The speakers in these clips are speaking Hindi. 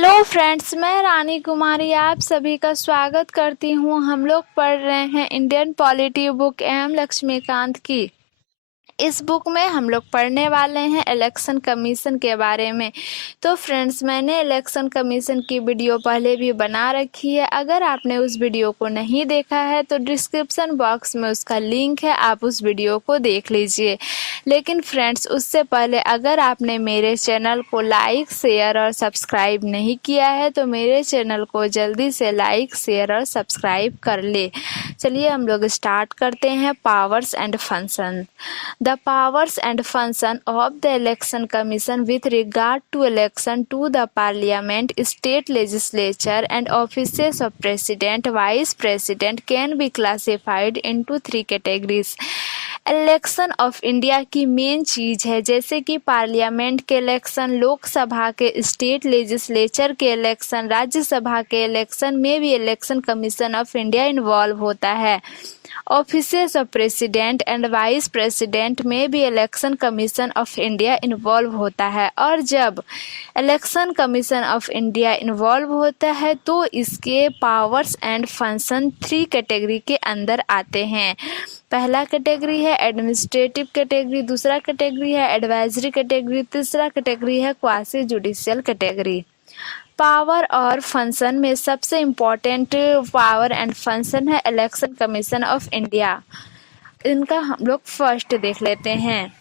हेलो फ्रेंड्स, मैं रानी कुमारी आप सभी का स्वागत करती हूँ। हम लोग पढ़ रहे हैं Indian polity book M Laxmikanth की। इस बुक में हम लोग पढ़ने वाले हैं इलेक्शन कमीशन के बारे में। तो फ्रेंड्स, मैंने इलेक्शन कमीशन की वीडियो पहले भी बना रखी है। अगर आपने उस वीडियो को नहीं देखा है तो डिस्क्रिप्शन बॉक्स में उसका लिंक है, आप उस वीडियो को देख लीजिए। लेकिन फ्रेंड्स, उससे पहले अगर आपने मेरे चैनल को लाइक, शेयर और सब्सक्राइब नहीं किया है तो मेरे चैनल को जल्दी से लाइक, शेयर और सब्सक्राइब कर ले। चलिए हम लोग स्टार्ट करते हैं। Powers and function. The powers and function of the Election Commission with regard to election to the Parliament, state legislature and offices of President, Vice President can be classified into three categories. Election of India की मेन चीज़ है, जैसे कि पार्लियामेंट के इलेक्शन, लोकसभा के, स्टेट लेजिस्लेचर के इलेक्शन, राज्यसभा के इलेक्शन में भी election commission of India involve होता है। Offices of president and vice president में भी election commission of India involve होता है। और जब election commission of India involve होता है तो इसके powers and function three category के अंदर आते हैं। पहला कैटेगरी है एडमिनिस्ट्रेटिव कैटेगरी, दूसरा कैटेगरी है एडवाइजरी कैटेगरी, तीसरा कैटेगरी है क्वासी जुडिशियल कैटेगरी। पावर और फंक्शन में सबसे इम्पोर्टेंट पावर एंड फंक्शन है इलेक्शन कमीशन ऑफ इंडिया। इनका हम लोग फर्स्ट देख लेते हैं।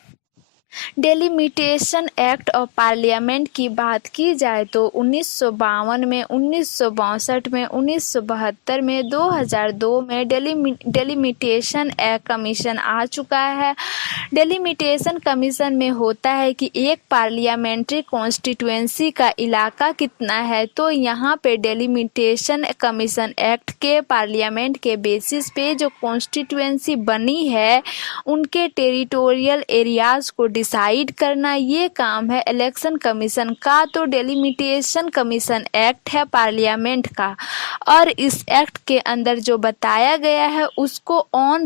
डेलिमिटेशन एक्ट ऑफ पार्लियामेंट की बात की जाए तो 1952 में, 1962 में, 1972 में, 2002 में डेलिमिटेशन एक्ट कमीशन आ चुका है। डेलिमिटेशन कमीशन में होता है कि एक पार्लियामेंट्री कॉन्स्टिट्यूएंसी का इलाका कितना है, तो यहाँ पे डेलिमिटेशन कमीशन एक्ट के पार्लियामेंट के बेसिस पे जो कॉन्स्टिट्यूएंसी बनी है उनके टेरिटोरियल एरियाज को डिसाइड करना, ये काम है इलेक्शन कमीशन का। तो डेलिमिटेशन कमीशन एक्ट है पार्लियामेंट का, और इस एक्ट के अंदर जो बताया गया है उसको ऑन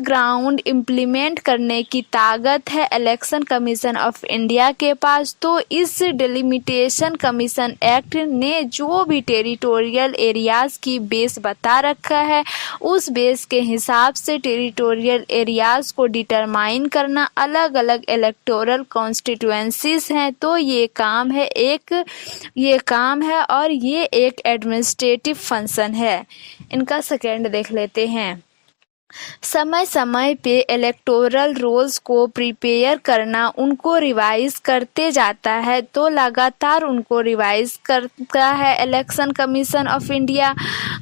ग्राउंड इम्प्लीमेंट करने की ताकत है इलेक्शन कमीशन ऑफ इंडिया के पास। तो इस डेलिमिटेशन कमीशन एक्ट ने जो भी टेरिटोरियल एरियाज की बेस बता रखा है उस बेस के हिसाब से टेरिटोरियल एरियाज को डिटरमाइन करना, अलग अलग इलेक्टोरल कॉन्स्टिट्यूएंसीज हैं। तो ये काम है और ये एक एडमिनिस्ट्रेटिव फंक्शन है। इनका सेकेंड देख लेते हैं। समय समय पे इलेक्टोरल रोल्स को प्रिपेयर करना, उनको रिवाइज करते जाता है, तो लगातार उनको रिवाइज करता है इलेक्शन कमीशन ऑफ इंडिया,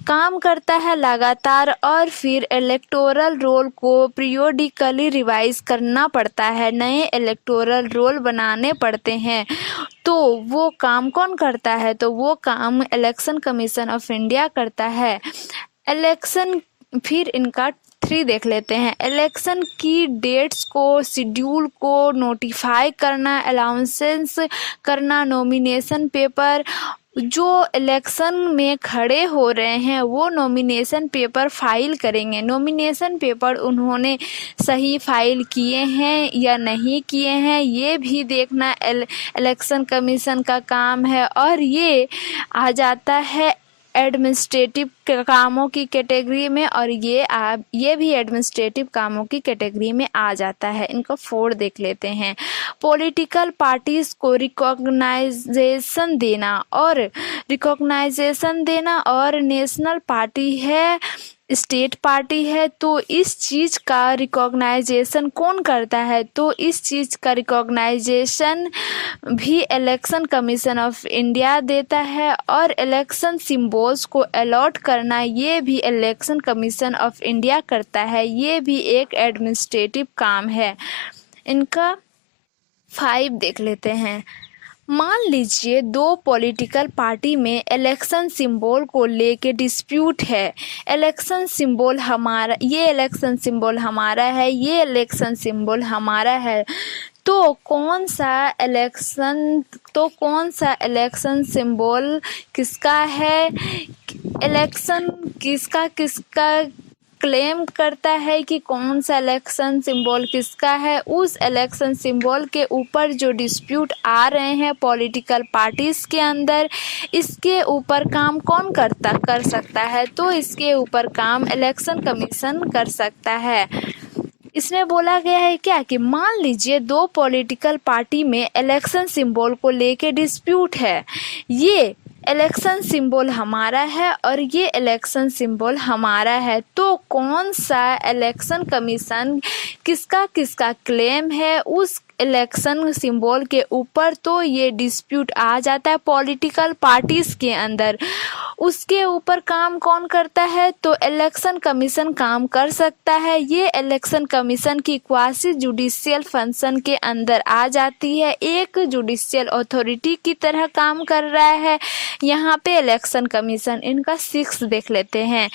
काम करता है लगातार। और फिर इलेक्टोरल रोल को पीरियोडिकली रिवाइज करना पड़ता है, नए इलेक्टोरल रोल बनाने पड़ते हैं। तो वो काम कौन करता है, तो वो काम इलेक्शन कमीशन ऑफ इंडिया करता है। इलेक्शन, फिर इनका थ्री देख लेते हैं। इलेक्शन की डेट्स को, शेड्यूल को नोटिफाई करना, अलाउंसेस करना, नॉमिनेशन पेपर, जो इलेक्शन में खड़े हो रहे हैं वो नॉमिनेशन पेपर फाइल करेंगे। नॉमिनेशन पेपर उन्होंने सही फाइल किए हैं या नहीं किए हैं ये भी देखना इलेक्शन कमीशन का काम है। और ये आ जाता है एडमिनिस्ट्रेटिव कामों की कैटेगरी में, और ये भी एडमिनिस्ट्रेटिव कामों की कैटेगरी में आ जाता है। इनको फोर देख लेते हैं। पॉलिटिकल पार्टीज को रिकॉग्नाइजेशन देना और नेशनल पार्टी है, स्टेट पार्टी है, तो इस चीज़ का रिकॉग्नाइजेशन कौन करता है, तो इस चीज़ का रिकॉग्नाइजेशन भी इलेक्शन कमीशन ऑफ इंडिया देता है। और इलेक्शन सिंबल्स को अलॉट करना ये भी इलेक्शन कमीशन ऑफ इंडिया करता है, ये भी एक एडमिनिस्ट्रेटिव काम है। इनका 5 देख लेते हैं। मान लीजिए दो पॉलिटिकल पार्टी में इलेक्शन सिंबल को लेके डिस्प्यूट है। इलेक्शन सिंबल हमारा, ये इलेक्शन सिंबल हमारा है, ये इलेक्शन सिंबल हमारा है, तो कौन सा इलेक्शन सिंबल किसका है, इलेक्शन किसका क्लेम करता है कि कौन सा इलेक्शन सिंबल किसका है। उस इलेक्शन सिंबल के ऊपर जो डिस्प्यूट आ रहे हैं पॉलिटिकल पार्टीज के अंदर, इसके ऊपर काम कौन कर सकता है, तो इसके ऊपर काम इलेक्शन कमीशन कर सकता है। इसमें बोला गया है क्या कि मान लीजिए दो पॉलिटिकल पार्टी में इलेक्शन सिंबल को लेके डिस्प्यूट है, ये इलेक्शन सिंबल हमारा है और ये इलेक्शन सिंबल हमारा है, तो कौन सा इलेक्शन कमीशन किसका किसका क्लेम है उस इलेक्शन सिंबल के ऊपर, तो ये डिस्प्यूट आ जाता है पॉलिटिकल पार्टीज के अंदर। उसके ऊपर काम कौन करता है, तो इलेक्शन कमीशन काम कर सकता है। ये इलेक्शन कमीशन की क्वासी जुडिशियल फंक्शन के अंदर आ जाती है, एक जुडिशियल अथॉरिटी की तरह काम कर रहा है यहाँ पे इलेक्शन कमीशन। इनका 6 देख लेते हैं।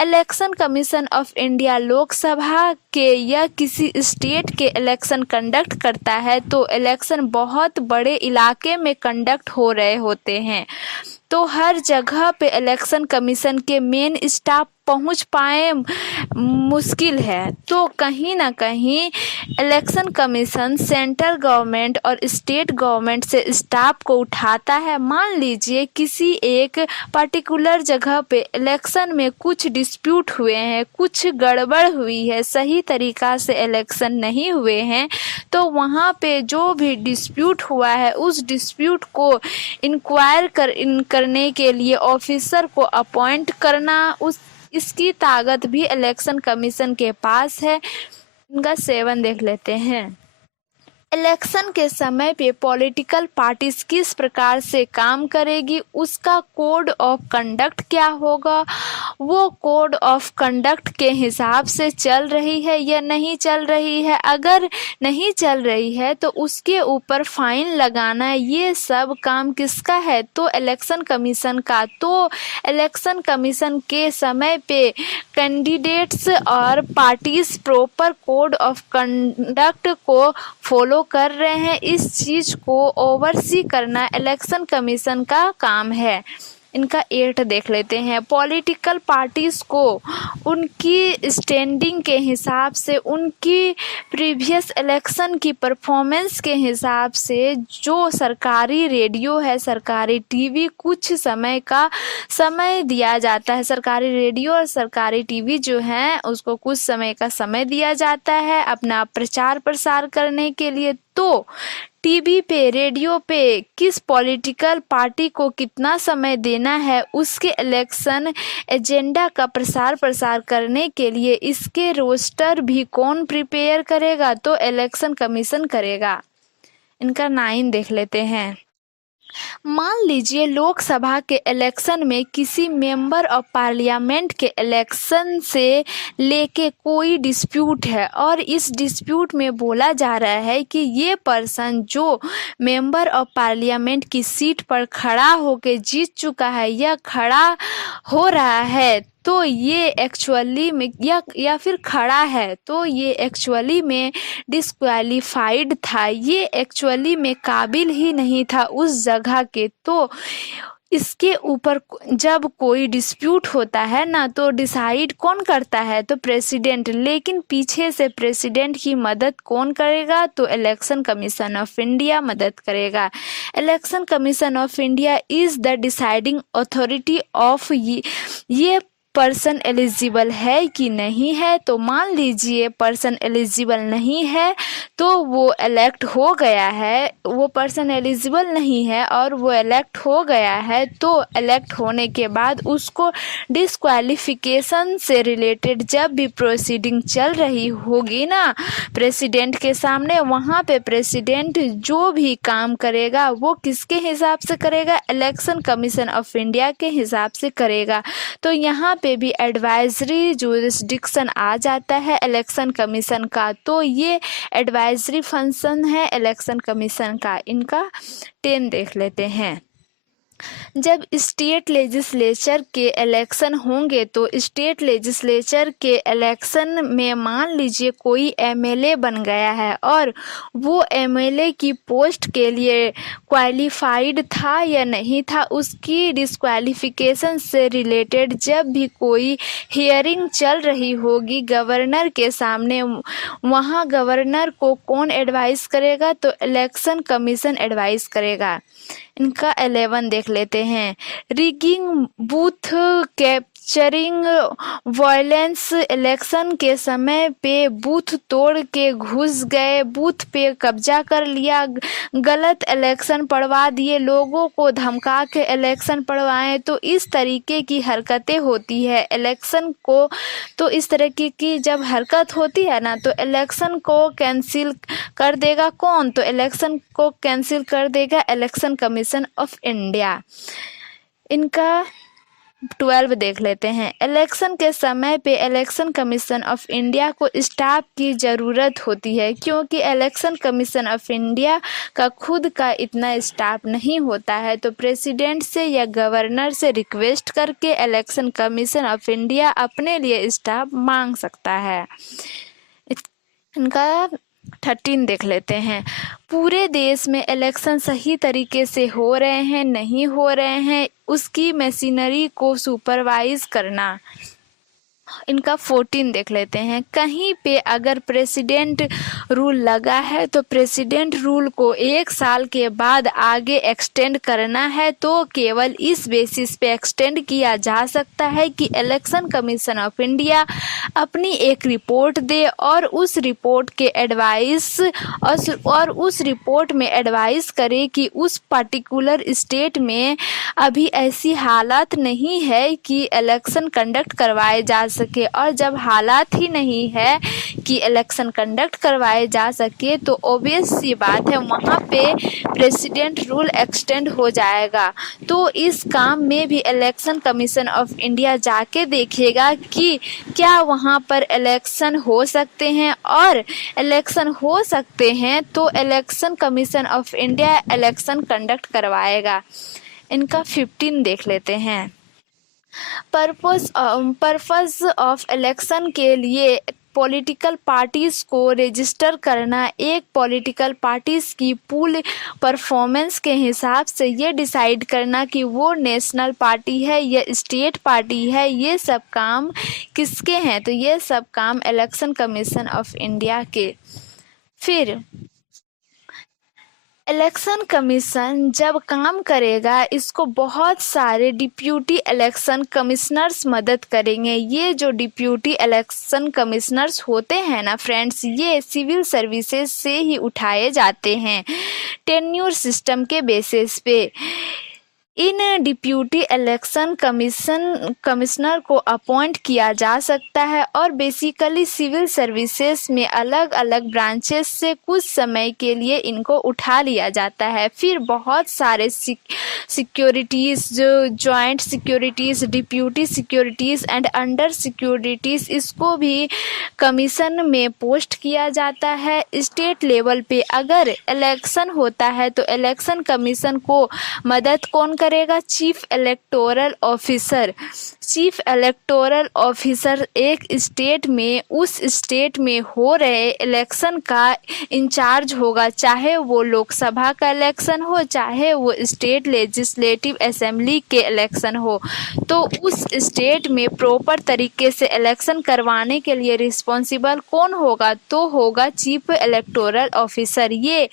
Election commission of India Lok Sabha के या किसी स्टेट के इलेक्शन कंडक्ट करता है, तो इलेक्शन बहुत बड़े इलाके में कंडक्ट हो रहे होते हैं, तो हर जगह पे इलेक्शन कमीशन के मेन स्टाफ पहुंच पाए मुश्किल है, तो कहीं ना कहीं इलेक्शन कमीशन सेंट्रल गवर्नमेंट और स्टेट गवर्नमेंट से स्टाफ को उठाता है। मान लीजिए किसी एक पर्टिकुलर जगह पे इलेक्शन में कुछ डिस्प्यूट हुए हैं, कुछ गड़बड़ हुई है, सही तरीका से इलेक्शन नहीं हुए हैं, तो वहाँ पे जो भी डिस्प्यूट हुआ है उस डिस्प्यूट को इंक्वायर करने के लिए ऑफिसर को अपॉइंट करना, इसकी ताकत भी इलेक्शन कमीशन के पास है। इनका 7 देख लेते हैं। इलेक्शन के समय पे पॉलिटिकल पार्टीज किस प्रकार से काम करेगी, उसका कोड ऑफ कंडक्ट क्या होगा, वो कोड ऑफ कंडक्ट के हिसाब से चल रही है या नहीं चल रही है, अगर नहीं चल रही है तो उसके ऊपर फाइन लगाना, ये सब काम किसका है, तो इलेक्शन कमीशन का। तो इलेक्शन कमीशन के समय पे कैंडिडेट्स और parties proper code of conduct को फॉलो कर रहे हैं, इस चीज को ओवरसी करना इलेक्शन कमीशन का काम है। इनका 8 देख लेते हैं। पॉलिटिकल पार्टीज को उनकी स्टैंडिंग के हिसाब से, उनकी प्रीवियस इलेक्शन की परफॉर्मेंस के हिसाब से जो सरकारी रेडियो है, सरकारी टीवी, कुछ समय का समय दिया जाता है। सरकारी रेडियो और सरकारी टीवी जो है उसको कुछ समय का समय दिया जाता है अपना प्रचार प्रसार करने के लिए। तो टीवी पे, रेडियो पे किस पॉलिटिकल पार्टी को कितना समय देना है, उसके इलेक्शन एजेंडा का प्रसार करने के लिए इसके रोस्टर भी कौन प्रिपेयर करेगा, तो इलेक्शन कमीशन करेगा। इनका 9 देख लेते हैं। मान लीजिए लोकसभा के इलेक्शन में किसी मेंबर ऑफ पार्लियामेंट के इलेक्शन से लेके कोई डिस्प्यूट है और इस डिस्प्यूट में बोला जा रहा है कि ये पर्सन जो मेंबर ऑफ पार्लियामेंट की सीट पर खड़ा होके जीत चुका है या खड़ा हो रहा है, तो ये एक्चुअली में या फिर खड़ा है, तो ये एक्चुअली में डिस्क्वालीफाइड था, ये एक्चुअली में काबिल ही नहीं था उस जगह के। तो इसके ऊपर जब कोई डिस्प्यूट होता है ना, तो डिसाइड कौन करता है, तो प्रेसिडेंट। लेकिन पीछे से प्रेसिडेंट की मदद कौन करेगा, तो इलेक्शन कमीशन ऑफ इंडिया मदद करेगा। Election commission of India is the deciding authority of ये पर्सन एलिजिबल है कि नहीं है। तो मान लीजिए पर्सन एलिजिबल नहीं है तो वो इलेक्ट हो गया है, वो पर्सन एलिजिबल नहीं है और वो इलेक्ट हो गया है, तो इलेक्ट होने के बाद उसको डिस्क्वालिफिकेशन से रिलेटेड जब भी प्रोसीडिंग चल रही होगी ना प्रेसिडेंट के सामने, वहाँ पे प्रेसिडेंट जो भी काम करेगा वो किसके हिसाब से करेगा, इलेक्शन कमीशन ऑफ इंडिया के हिसाब से करेगा। तो यहाँ पे भी एडवाइजरी जुरिस्डिक्शन आ जाता है इलेक्शन कमीशन का। तो ये एडवाइजरी फंक्शन है इलेक्शन कमीशन का। इनका 10 देख लेते हैं। जब स्टेट लेजिस्लेचर के इलेक्शन होंगे तो स्टेट लेजिस्लेचर के इलेक्शन में मान लीजिए कोई एमएलए बन गया है और वो एमएलए की पोस्ट के लिए क्वालिफाइड था या नहीं था, उसकी डिस्क्वालिफिकेशन से रिलेटेड जब भी कोई हियरिंग चल रही होगी गवर्नर के सामने, वहाँ गवर्नर को कौन एडवाइस करेगा? तो इलेक्शन कमीशन एडवाइस करेगा। इनका 11 देख लेते हैं। Rigging, booth capturing, violence, election के समय पे बूथ तोड़ के घुस गए, बूथ पे कब्जा कर लिया, गलत इलेक्शन पड़वा दिए, लोगों को धमका के इलेक्शन पड़वाएं, तो इस तरीके की हरकतें होती है इलेक्शन को। तो इस तरह की जब हरकत होती है ना, तो इलेक्शन को कैंसिल कर देगा कौन? तो इलेक्शन को कैंसिल कर देगा इलेक्शन कमीशन ऑफ इंडिया। इनका 12 देख लेते हैं। इलेक्शन के समय पे इलेक्शन कमीशन ऑफ इंडिया को स्टाफ की ज़रूरत होती है, क्योंकि इलेक्शन कमीशन ऑफ इंडिया का खुद का इतना स्टाफ नहीं होता है, तो प्रेसिडेंट से या गवर्नर से रिक्वेस्ट करके इलेक्शन कमीशन ऑफ इंडिया अपने लिए स्टाफ मांग सकता है। इनका 13 देख लेते हैं। पूरे देश में इलेक्शन सही तरीके से हो रहे हैं नहीं हो रहे हैं, उसकी मशीनरी को सुपरवाइज करना। इनका 14 देख लेते हैं। कहीं पे अगर प्रेसिडेंट रूल लगा है तो प्रेसिडेंट रूल को 1 साल के बाद आगे एक्सटेंड करना है, तो केवल इस बेसिस पे एक्सटेंड किया जा सकता है कि इलेक्शन कमीशन ऑफ इंडिया अपनी एक रिपोर्ट दे और उस रिपोर्ट के एडवाइस और उस रिपोर्ट में एडवाइस करे कि उस पर्टिकुलर स्टेट में अभी ऐसी हालात नहीं है कि इलेक्शन कंडक्ट करवाए जा सके, और जब हालात ही नहीं है कि इलेक्शन कंडक्ट करवाए जा सके तो ऑब्वियस सी बात है वहाँ पे प्रेसिडेंट रूल एक्सटेंड हो जाएगा। तो इस काम में भी इलेक्शन कमीशन ऑफ इंडिया जाके देखेगा कि क्या वहाँ पर इलेक्शन हो सकते हैं, और इलेक्शन हो सकते हैं तो election commission of India election conduct करवाएगा। इनका 15 देख लेते हैं। पर्पस ऑफ इलेक्शन के लिए पॉलिटिकल पार्टीज को रजिस्टर करना, एक पॉलिटिकल पार्टीज की पूल परफॉर्मेंस के हिसाब से ये डिसाइड करना कि वो नेशनल पार्टी है या स्टेट पार्टी है, ये सब काम किसके हैं? तो ये सब काम इलेक्शन कमीशन ऑफ इंडिया के। फिर इलेक्शन कमीशन जब काम करेगा इसको बहुत सारे डिप्यूटी इलेक्शन कमिश्नर्स मदद करेंगे। ये जो डिप्यूटी इलेक्शन कमिश्नर्स होते हैं ना फ्रेंड्स, ये सिविल सर्विसेज से ही उठाए जाते हैं टेन्योर सिस्टम के बेसिस पे। इन डिप्यूटी इलेक्शन कमिश्नर को अपॉइंट किया जा सकता है और बेसिकली सिविल सर्विसेज में अलग अलग ब्रांचेस से कुछ समय के लिए इनको उठा लिया जाता है। फिर बहुत सारे सिक्योरिटीज़, जो joint securities, deputy securities and under securities, इसको भी कमीशन में पोस्ट किया जाता है। स्टेट लेवल पे अगर इलेक्शन होता है तो इलेक्शन कमीशन को मदद कौन करेगा? Chief electoral officer. Chief electoral officer एक स्टेट में उस स्टेट में हो रहे इलेक्शन का इंचार्ज होगा, चाहे वो लोकसभा का इलेक्शन हो, चाहे वो स्टेट लेजिस्लेटिव असेंबली के इलेक्शन हो। तो उस स्टेट में प्रॉपर तरीके से इलेक्शन करवाने के लिए रिस्पॉन्सिबल कौन होगा? तो होगा चीफ इलेक्टोरल ऑफिसर। ये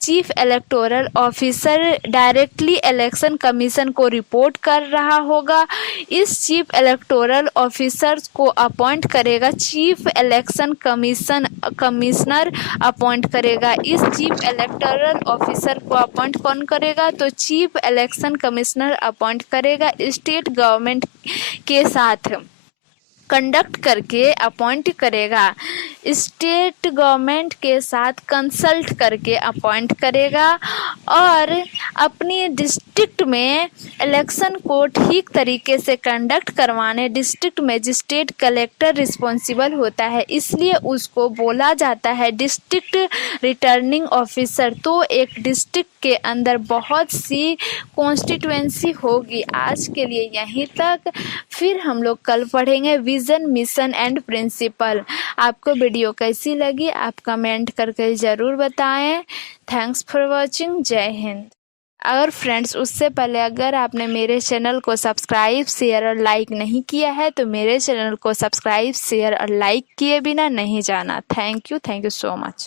chief electoral officer directly election commission को रिपोर्ट कर रहा होगा। इस चीफ इलेक्टोरल ऑफिसर को अपॉइंट करेगा चीफ इलेक्शन कमिश्नर अपॉइंट करेगा। इस चीफ इलेक्टोरल ऑफिसर को अपॉइंट कौन करेगा? तो चीफ इलेक्शन कमिश्नर अपॉइंट करेगा स्टेट गवर्नमेंट के साथ। कंडक्ट करके अपॉइंट करेगा। स्टेट गवर्नमेंट के साथ कंसल्ट करके अपॉइंट करेगा और अपनी डिस्ट्रिक्ट में इलेक्शन को ठीक तरीके से कंडक्ट करवाने डिस्ट्रिक्ट मजिस्ट्रेट कलेक्टर रिस्पॉन्सिबल होता है, इसलिए उसको बोला जाता है डिस्ट्रिक्ट रिटर्निंग ऑफिसर। तो एक डिस्ट्रिक्ट के अंदर बहुत सी कॉन्स्टिट्यूएंसी होगी। आज के लिए यहीं तक, फिर हम लोग कल पढ़ेंगे विजन, मिशन एंड प्रिंसिपल। आपको वीडियो कैसी लगी आप कमेंट करके ज़रूर बताएं। Thanks for watching. जय हिंद। अगर फ्रेंड्स उससे पहले अगर आपने मेरे चैनल को सब्सक्राइब, शेयर और लाइक नहीं किया है तो मेरे चैनल को सब्सक्राइब, शेयर और लाइक किए बिना नहीं जाना। Thank you so much.